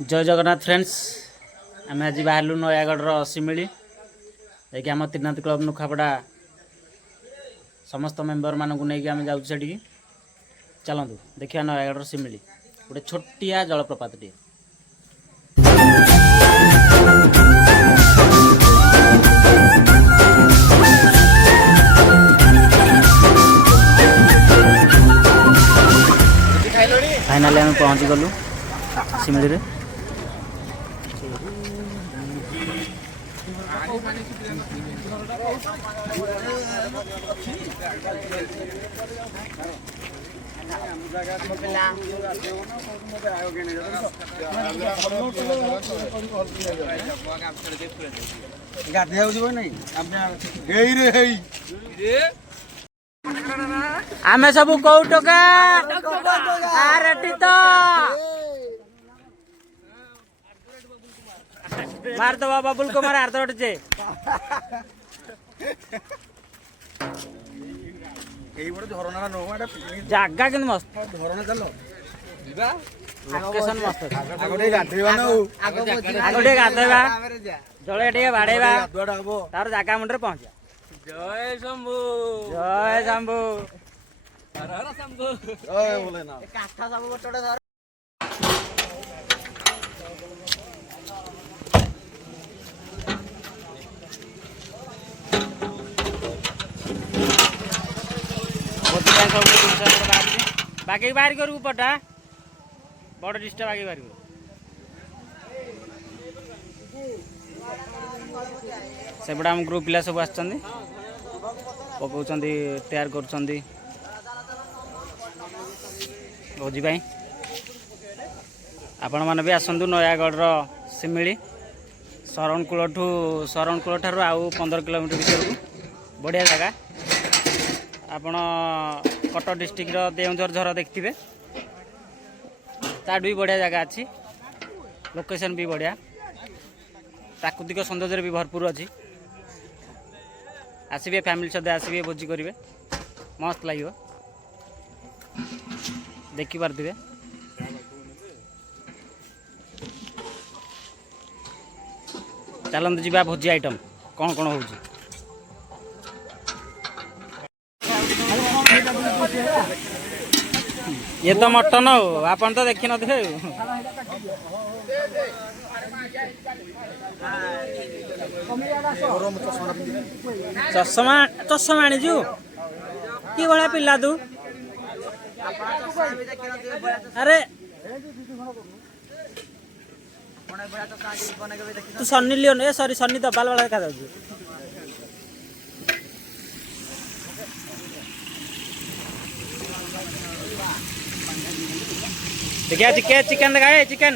जय जगन्नाथ फ्रेंड्स आम आज बाहर नयागढ़ सिमिली देखिए आम त्रिनाथ क्लब नुखापड़ा समस्त मेम्बर मानक नहीं आम जाऊँ से चलतु देखिए नयागढ़ सिमिली गोटे छोटिया जलप्रपात टे फाइनाली आम पहुँची गलु सिमिली रे आमे सब कौ टका मार दबा बबुल को मार आर्थ उठे जागा कि मस्त लोकेशन मस्त आगे गाधेबा जड़े टे बाड़ेबा तार जागा मुंडे पहुंचा जय शंभु जय शंभु जय भोलेनाथ बाकी बाहर करू पटा बड़ डिस्टा बाकी बाहर सेपटे आम ग्रुप पिला सब आसुँच पकाउं तैयार कर भोजी आपण मैंने भी आसतु नयागढ़ सिमिली शरणकूल ठारू आउ 15 किलोमीटर भीतर को बढ़िया जगह आपण कटक डिस्ट्रिक्ट देवझर झर देखिए तार भी बढ़िया जगह अच्छी लोकेशन भी बढ़िया प्राकृतिक सौंदर्य भी भरपूर अच्छी आसबे फैमिली सहित आसबे भोजी करेंगे मस्त लगे देखिपे चलते जी भोजी आइटम कौन कौन हो ये तो मटन हो आपन तो देखी न चषमा चषमा आनीचु कि भाया पिला तू अरे तू सन्नी लियोन ए सॉरी सन्नी दबाल वाला देखा जाऊ देखिए चिकन देखा चिकन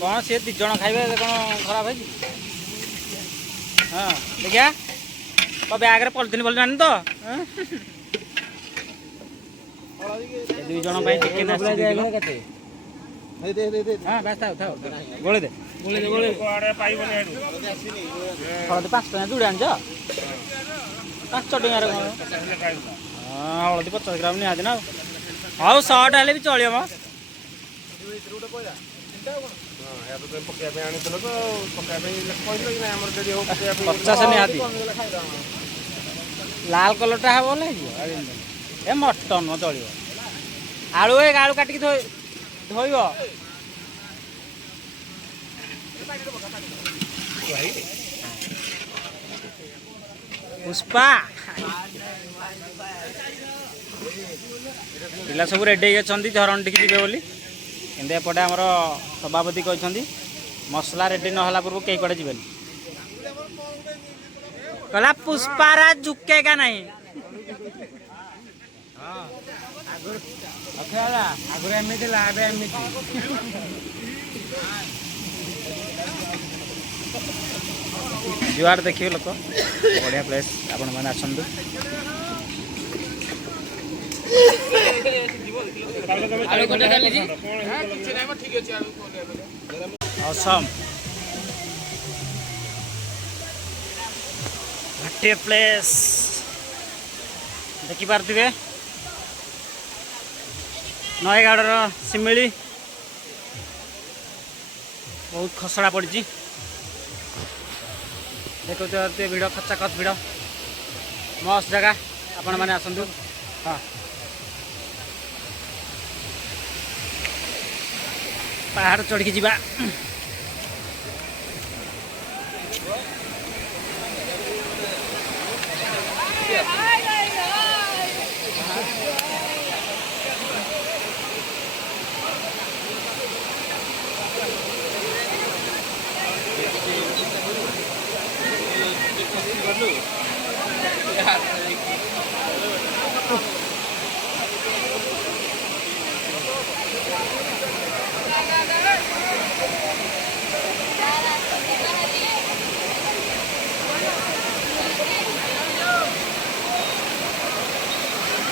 कौन सी 2 जन खाइबे कौन खराब है हाँ देखिया तो बैग रे पॉलिथिन आनी तो 2 जन चिकेन हाँ बस था गोले दे 5 टका जुड़े आन 5 टका हाँ हलदी 50 ग्राम निहाती ना हाँ 100 हेल्ले भी चलिए म 50 निहाती लाल कलरटा हे बोले ए मटन चलिए आलू आलू काटिक धोब पुष्पा पिला सब रेडी झरण टिक जी बोली कि एपटे आमर सभापति कहते मसला रेडी नहला पूर्व कई कड़े जीवन कहला पुष्पाराज झुकेगा नहीं आगुरी एमती जुआड़ देखिए लोक बढ़िया प्लेस आपण मैंने आसतु awesome गोटे प्लेस देखी पार्थिवे नयगढ़ शिमिली बहुत खसड़ा पड़ी देखते भिड़ खचाखच भिड़ मस्त जगह आपण मैंने आसतु हाँ पहाड़ चढ़ के जीवा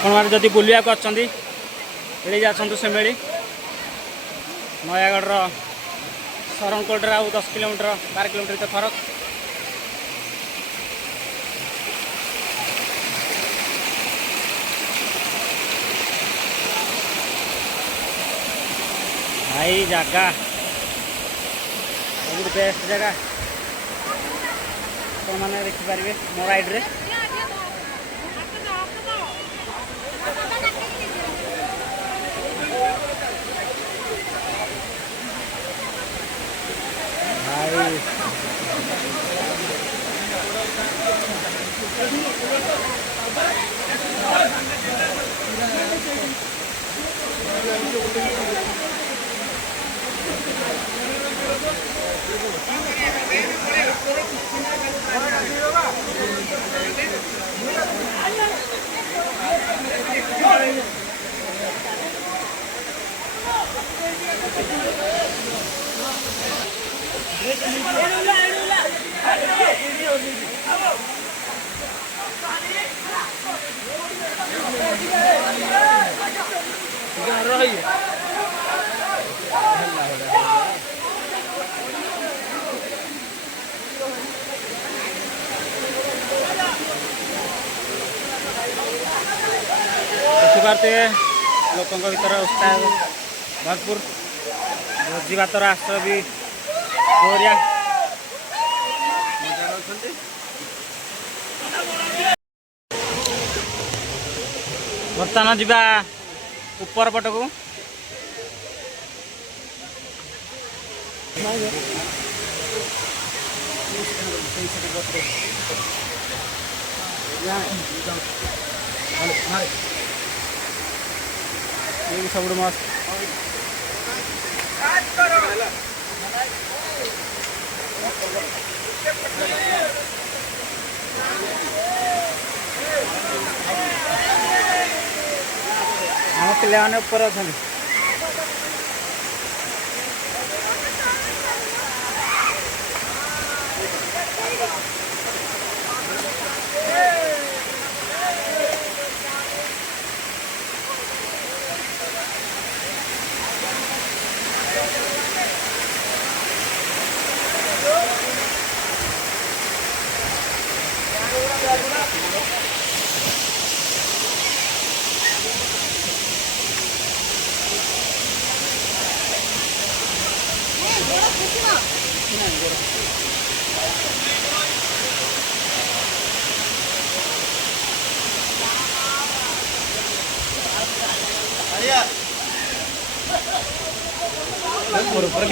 आपण मैंने जदि बुलिया को अच्छी जाचु सेमेली नयगढ़ शरणकोट 10 किलोमीटर 12 किलोमीटर फरक भाई जगह बहुत बेस्ट जगह मैंने देखिपारे मो राइड रे भाई देखिपारे लोकों भीतर उत्साह भरपूर भोजी भातर आश्रय भी जोरिया बर्तमान जीवा ऊपर पट को ये सब मस्त हम पे ऊपर अच्छा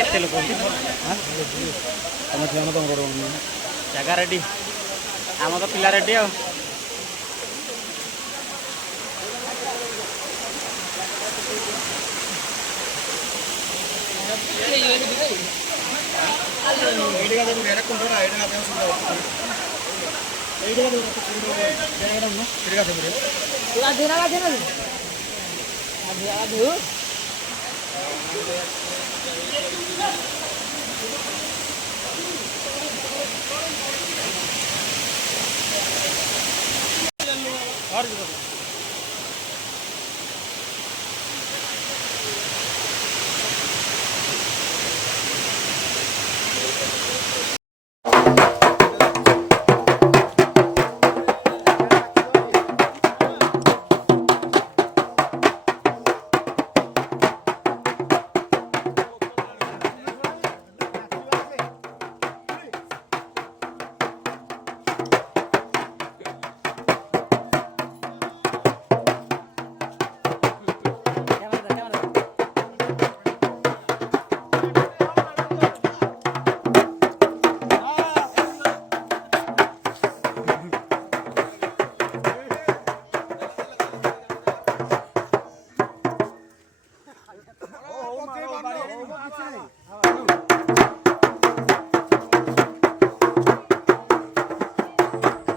के लोग जगह रेडी आम तो पिला रेडी आ और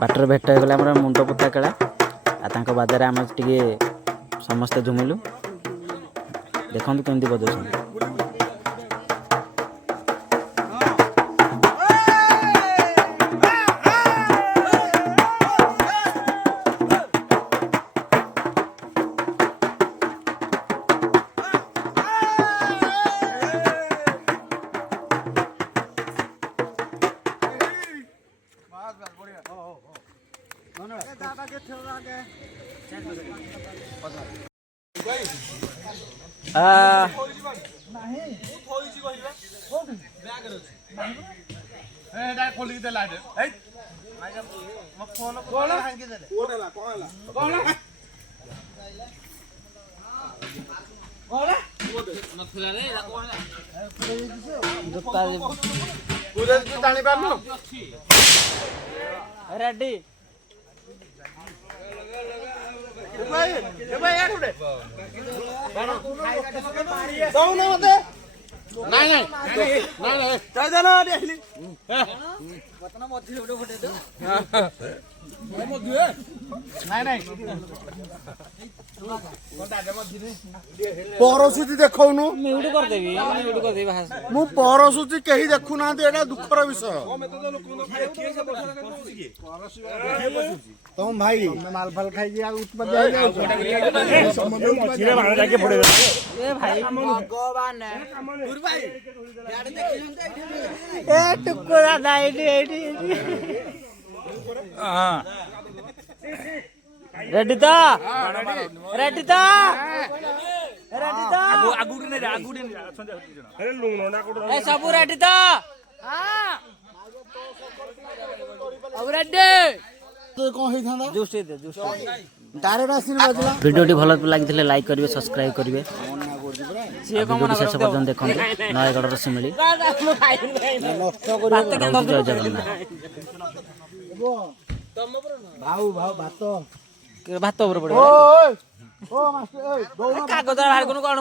ବାଟରେ ଭେଟ ହେଇଗଲା ଆମର ମୁଣ୍ଡ ପୋତା କେଳା ଆଉ ତାଙ୍କ ବାଜାରେ ଆମେ ଟିକେ ସମସ୍ତେ ଝୁମିଲୁ ଦେଖନ୍ତୁ କେମିତି ବଜାଉଛନ୍ତି। रेडी परसुची देखौनु म्यूट करदेवी मु परसुची कहीं देखु ना एटा दुखर विषय तुम भाई माल फाल खाई आ उत्पत्ति आ ए भाई भगवान गुरु भाई यार देखिसन ए टुकुरा दाइडी एडी हां रेडी ता रेडी ता रेडी ता आगुडी ने अछन अरे लुनो ना कोड ए सब रेडी ता हां अब रेडी तो कोन होई थांदा जूस दे डायरेक्ट आसीन बजला वीडियोटी भल लागिथिले लाइक करिवे सब्सक्राइब करिवे से कमना शेष पर्यंत देखंतु नयगढ़र सिमिली नष्ट करियो जय जगन्नाथ भाऊ भाऊ भात भात ऊपर पड़े ओ मास्टर ए कागज बाहर कोन कोन